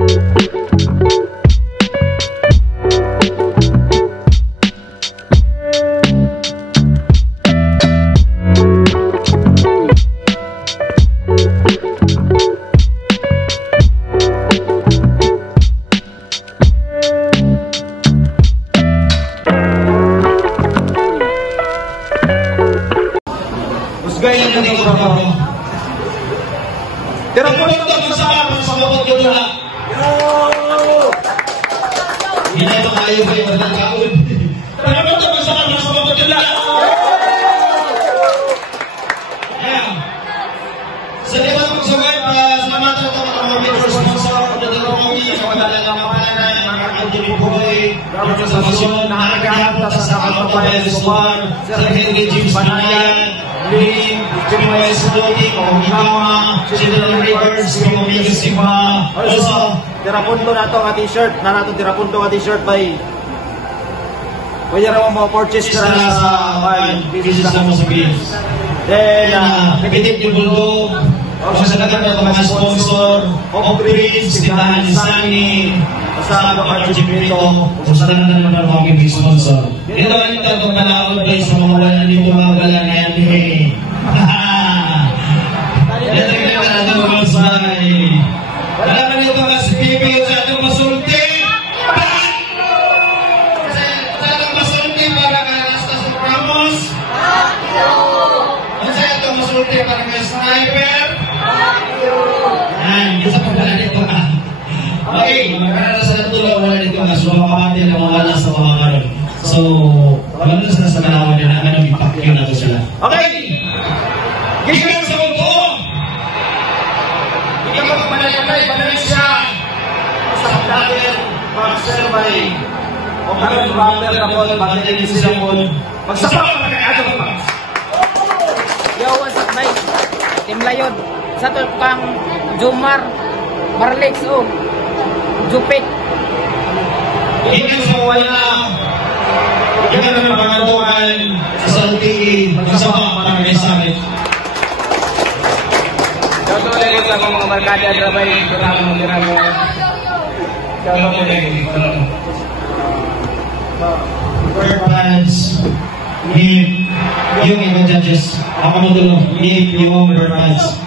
Kira po ito magsama sa mga pagkula. Hindi na ito kayo ba yung magkakaon? Kira po ito magsama sa mga pagkula. Sa lima magsaway sa mata ito mga members sponsor of the Romy, kapagalan ng kapanan, mga Anthony Boy, Dr. Samasyon, nakakagahap sa Kapapaya Escobar, sa Henry James Banayan, Lee, Jimmy Sloti, Kahama, General Rivers, Pimomigos Sigma, also, tirapunto na ito nga t-shirt, na nato tirapunto nga t-shirt by pwede naman mga purchase ka na sa business na mo sa Philippines. Then, Kapitit yung Bulldog, masasalagan ng mga sponsor, Oak Ridge, Tindahan ni Sunny, kasama ko ang Jimito, masasalagan naman ng mga kibig sponsor. Ito ang ito itong malawag guys sa mga wala dito mga wala na yan eh. Ito yung mga natin mga masbay. Wala ka nito mga si Pipi sa itong masulti. Sa itong masulti para ka nasta sa Ramos. Sa itong masulti para ka sniper. Yan, isa pa pala dito ka. Okay, magkakaroon sa natulo wala dito nga. So makapati na mawala sa mga karoon. So, wala na sila sa kalawan nila, ano, ipakyo na to sila. Okay! Gigan sa uto! Ikaw magpanayagay, panay siya! Sa pagdatin, mag-survey, o karoon rapper na po, pagdatin sila po, magsapak na kay Adolf Max! Yo, what's up, mate? Team Layon. Sa to kang Jomar, Marlex, o Jupik. Gigan sa wala, gigan na pangaluan sa LTE, magsama para kay Sabit. Shoutout lagi sa mga barkada at rabay. Diramo. Shoutout po lagi. Bird fans, yung iba judges, ako mo tulong, yung bird fans.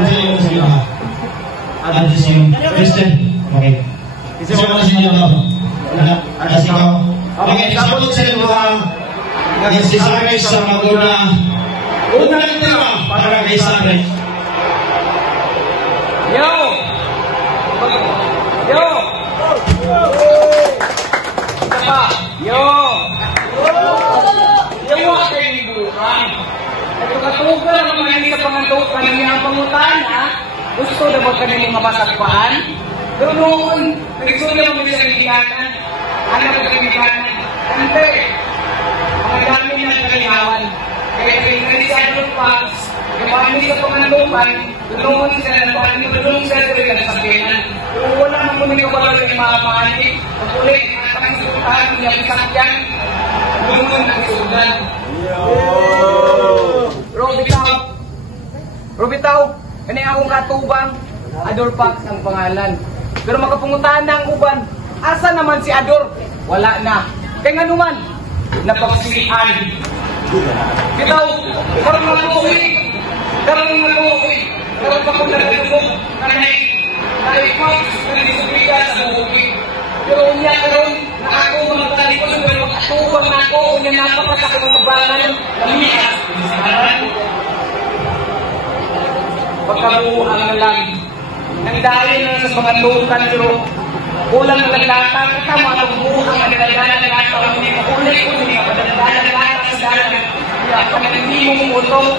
Ito yung sa iba. Judges yung Kristen. Okay. Isa mo na sa inyo ito. Ada ikaw. Okay, sabot sa inyo mga si Saray sa Maguna. Una lang tayo para kay Saray. Yo! Yo! Isa pa! Yo! Yo! Kayo ni Bukan. Ito katugan ang mga hindi sa pangantukan ng iyang pangutan, ha? Gusto na ba kanilang mapasagpaan? Pero noon, nagsulang mo sa kaibiganan. Ano ba sa kaibiganan? Hindi. Mga dami ng kalingawan. Kaya pinagsisadong Pax, kapamili sa pangalupan, tulungan sila ng panig, tulungan sila sa rin ng sakyanan. Pero wala nang kumikabalo ng mga panig, kapulit, at ang sutahan ng yung sakyan, tulungan ng sudan. Robitaw, kani akong katubang, Ador Pax ang pangalan. Pero makapungutan ng uban, asa naman si Ador? Wala na. Kaya nga naman, napagsilian. Bitaw, karang maluhi. Karang pa kung nagulog, kanay Pax, kanisubiya sa buhi. Pero unya karon na ako magtalikod, pero makatubang na ako, unya napakas ako ng kabangan, namikas. Pagkabuhan na lang. Nang dahil na sa mga lukan, pero kulang na naglatang, tama ang buhang na nagdala ng latang, hindi mo ulit-ulit, padagdala ng latang sa dalang. Kaya pag hindi mo utong,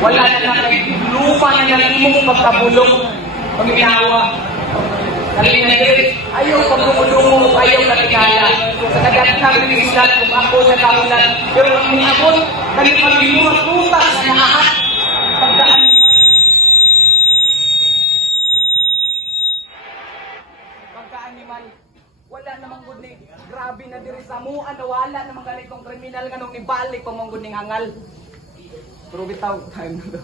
wala na lang lupa na hindi mo pagkabulong, pag-inawa. Dali na din, ayaw pagkumulong mo, ayaw katingala. Sa nagatang ng islat, kung ako sa kaulan, pero ang minabot, dali pag-inuwa tutas na lahat, pagdaan. Wala namang good ni grabe na diri sa muan na wala namang ganitong kriminal nga nung ibalik pa mong good ning hangal. Pero bitaw time na to.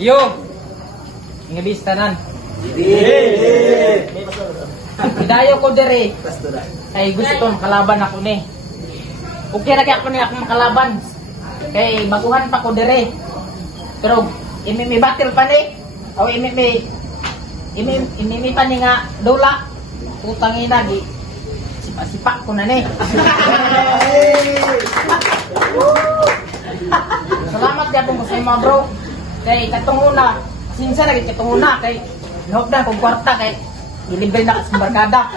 Yo. Ingabis tanan. Hidayo ko diri. Ay gusto makalaban ako ni. Okay ra kay ako ni akong makalaban. Kay baguhan pa ko diri. Pero imimi battle pa ni. O imimi pa ni nga dula. Utang ina gi. Sipak ko na ni. Salamat gyapon ko sa imo bro. Kay katong una, sinsa lagi katong una kay hopdan kog kwarta kay ilibre na sa barkada.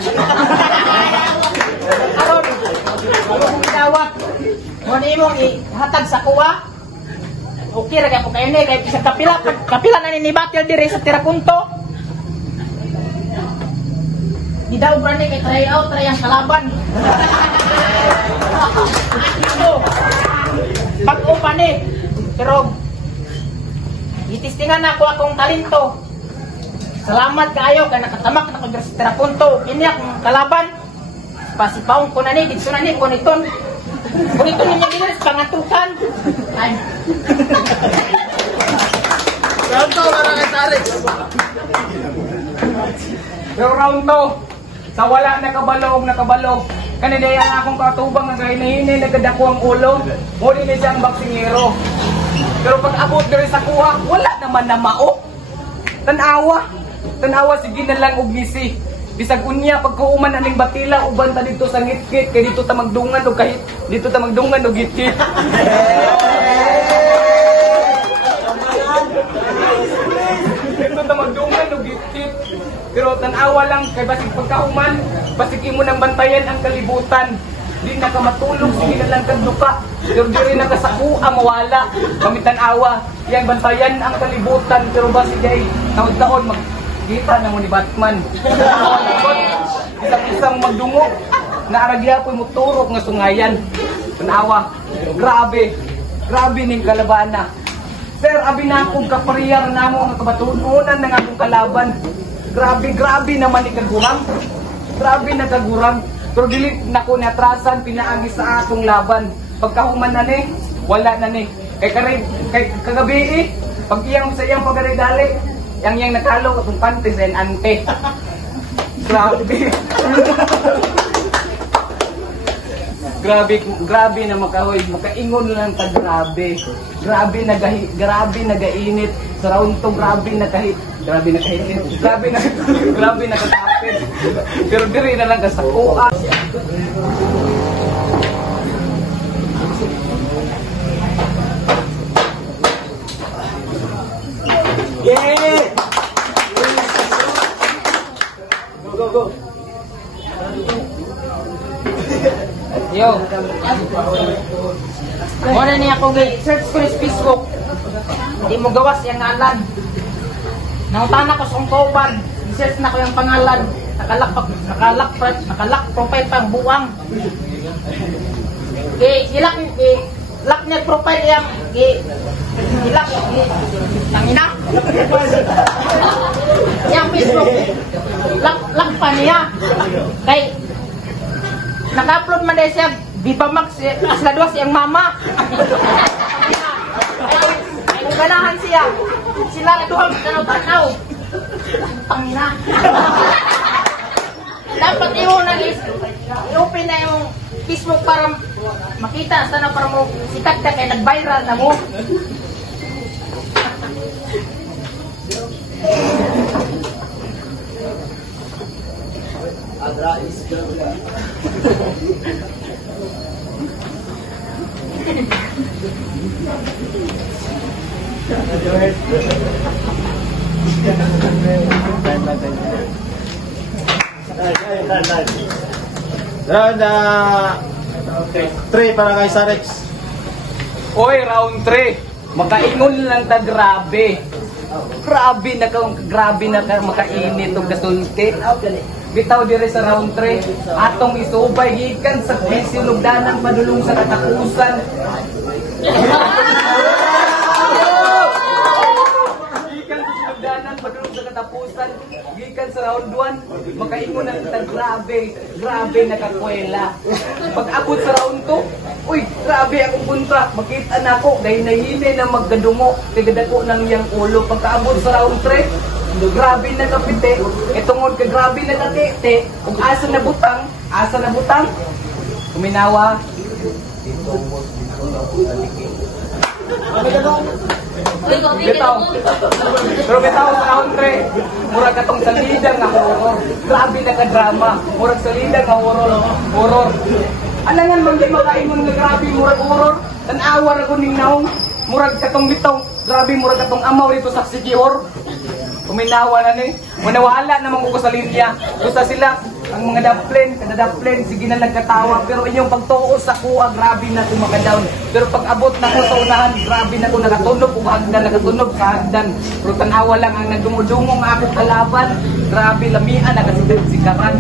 Aron, ako dawat. Mo nimo ihatag sa kuwa. Okay ra gyapon kay ni kay sa kapila na ni battle diri sa Tirapunto. Daw brand kay try out try ang kalaban. Pag-upa ni. Pero itistingan na ako akong talento. Salamat kaayo kay nakatamak na ko sa Tirapunto. Ini akong kalaban. Pasipaong ko na ni dito na ni kuniton. Kuniton ninyo dito sa pangatukan. Ay. Ganto para kay Sarix. Pero round 2. Sa wala nakabalog. Kanina ang akong katubang nga hinahinay nagdako ang ulo. Muli na siyang baksingero. Pero pag abot diri sa kuha, wala naman na mao. Tanawa sige na lang og ngisi. Bisag unya pagkuuman aning batila uban ta dito sa ngit-ngit kay dito ta magdungan og kahit dito ta magdungan og ngit-ngit. Dito ta magdungan og ngit-ngit. Pero tanawa lang kay basig pagkauman, basig imo nang bantayan ang kalibutan. Di na ka matulog, sige na lang kadluka. Pero di rin nakasakua, mawala. Pamitan-awa, yan bantayan ang kalibutan. Pero basig ay taon-taon magkita na mo ni Batman. Isang magdungo, naaragya po'y muturok nga sungayan. Tanawa, grabe ning kalabana. Sir, abi na akong kapariyar na mo nga kabatununan ng akong kalaban. Grabe naman ikagurang. Grabe na kagurang. Pero dili na ko natrasan, pinaagi sa atong laban. Pagkahuman na ni, wala na ni. Kay kagabi pag iyang sa iyang pagaridali, yang natalo atong panties and ante. Grabe na makahoy, makaingon lang ta grabe. Grabe nagainit sa round to, grabe nakahit. Grabe nakatapit. Pero diri na lang kasakua. Yeah! Go. Yo. Muna niya ako search ko sa Facebook. Hindi mo gawas yung ngalan. Nangutana ko sa kauban. I-search na ko yung pangalan. Nakalak profile pang buwang. Ilak niya profile yang ilak tangina. Yang Facebook. Lak pa niya. Kay naka-upload man dahil siya Viva Max, asla dos yang mama. Ay ganahan siya. Sila ito ang tanaw-tanaw. Pangina. Dapat i-open na yung Facebook para makita. Sana para mo sikat ka kaya nag-viral na mo. Adra is good. Round 3 para kay Sarix. Oy, round 3. Makaingon lang ta grabe. Grabe na makainit og kasulti. Bitaw dire sa round 3. Atong isubay gikan sa sinugdanan padulong sa katapusan. Padulong sa katapusan, gikan sa round 1, makaingon na kita grabe nakakwela. Pag abot sa round 2, uy, Grabe akong kontra. Makita na ako. Dahil nahinay na magkadungo. Tigadako ng iyang ulo. Pagkaabot sa round 3, grabe na kapite. Itungod ka grabe na nakite. Kung asa na butang, kuminawa. Bitaw. Pero bitaw sa round 3, murag katong salida nga horror. Grabe na ka-drama. Murag salida nga horror. Alangan man di makaingon nga grabe murag horror. Tanawa ra ko ning naong. Murag katong bitaw. Grabe murag katong amaw dito sa Sigihor. Kuminawa na ni. Manawala naman ko sa linya. Basta sila ang mga kada daplin, sige na nagkatawa. Pero inyong pagtuo sa kuha, grabe na ito makadown. Pero pag abot na ko sa unahan, grabe na ko nakatunog sa hagdan. Pero tanawa lang ang nagdumudungo nga ako kalaban. Grabe, lamian, nagasigaran.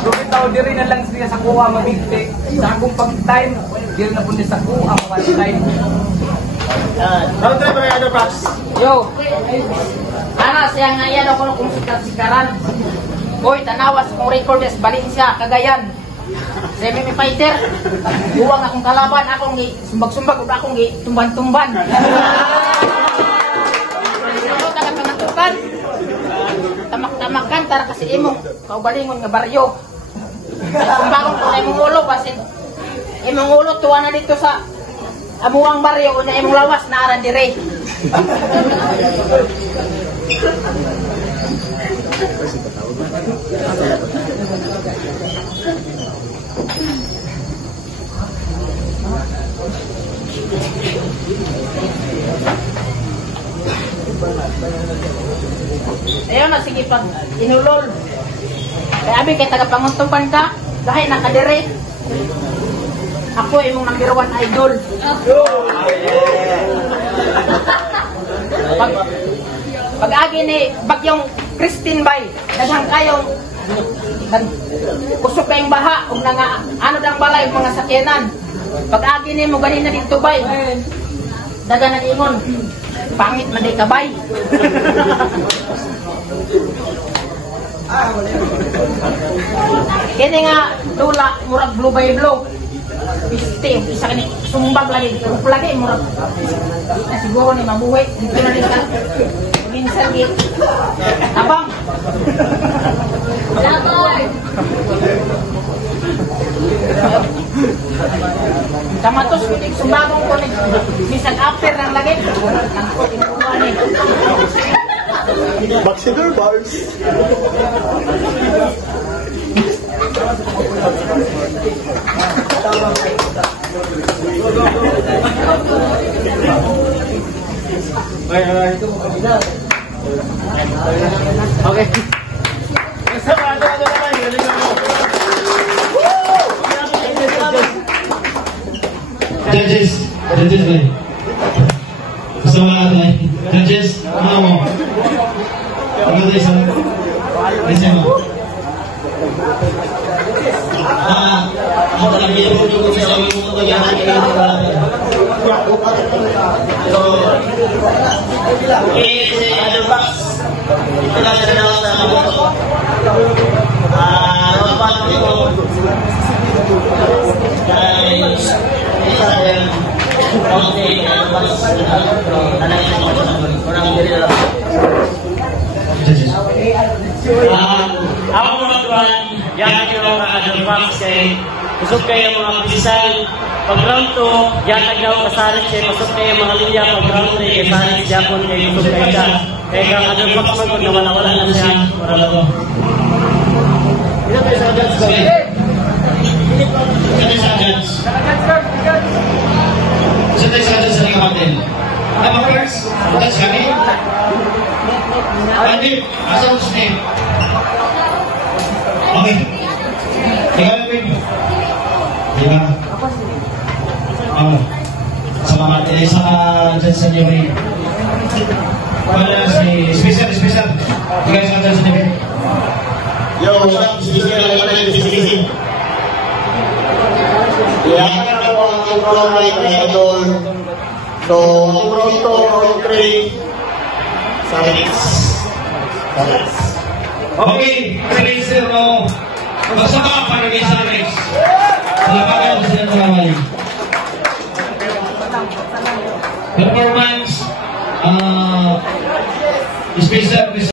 Pero bitaw, di rin na lang siya sa kuha mabigti. Sa akong pag-time, di rin na po niya sa kuha mag-time. Round 3 para other props. Yo! Ana siya nga yan ako kung sikaran. Hoy, tanawas kong record sa Valencia, Cagayan. Semi fighter. Buwang akong kalaban, akong sumbag-sumbag, akong tumban-tumban. Ano taga-tamatukan? Tamak-tamakan, tara kasi imong kaubalingon nga baryo. Sumbagon ko na imong ulo, basin imong ulo, tuwa na dito sa amuang baryo, una imong lawas na aran dire. Ayaw na, sige pag inulol. Kaya abi kay tagapanguntupan ka, dahil nakadire. Ako imong number 1 idol. Pag-agi ni Bagyong Christine Bay, daghang kayong kusok kayong baha ug nga ano dang balay ug mga sakyanan. Pag-agi ni mo ganina dito bay, dagan ang ingon. Pangit man di ka bay. Kini nga dula murag blue by blue. Piste, isa ka ni sumbag lagi, lagi murag. Na siguro ni mabuhay, dito na rin ka. Minsan git. Abang. Laboy. Kamatos ko ning sumbagong ko ning minsan after nang lagi. Baxter bars. Okay. Judges, guys. Kasama natin. Judges, ano mo? Ano tayo sa... Isa mo. Ako talaga yung mga ko sa mga mga kagahan ko yung mga okay, si Adel Bax. Ito lang sa daw sa mga ko. Naman ko isa yung okay, Adel Bax. Anak yung mga orang yang dari dalam. Ako mga tuwan, yatag yung mga Adel Bax kay usog kayo mga pisan. Pag round 2, yatag daw kasalit siya. Pasok kayo mga linya. Pag round 3, kay salit siya po kay usog kayo siya. Kaya kang Adel Bax man kung nawala-wala na siya. Para to. Ilan tayo sa agad sa gawin? Ilan sa agad? Ilan tayo sa agad sa lingkapatin? Ano first? That's kami? Andip, asa mo sa name? Okay. Tingnan mo yun. Diba? Salamat. Isa ka dyan sa inyo rin. Wala si Special. Tingnan sa dyan sa inyo rin. Yo, what's up? Special. Yeah, ako ang round right na idol. So, round 2, round 3. Salamat. Okay, 3-0. Magsama para kay Sarex. Salamat sa sila Kalawali. Performance, special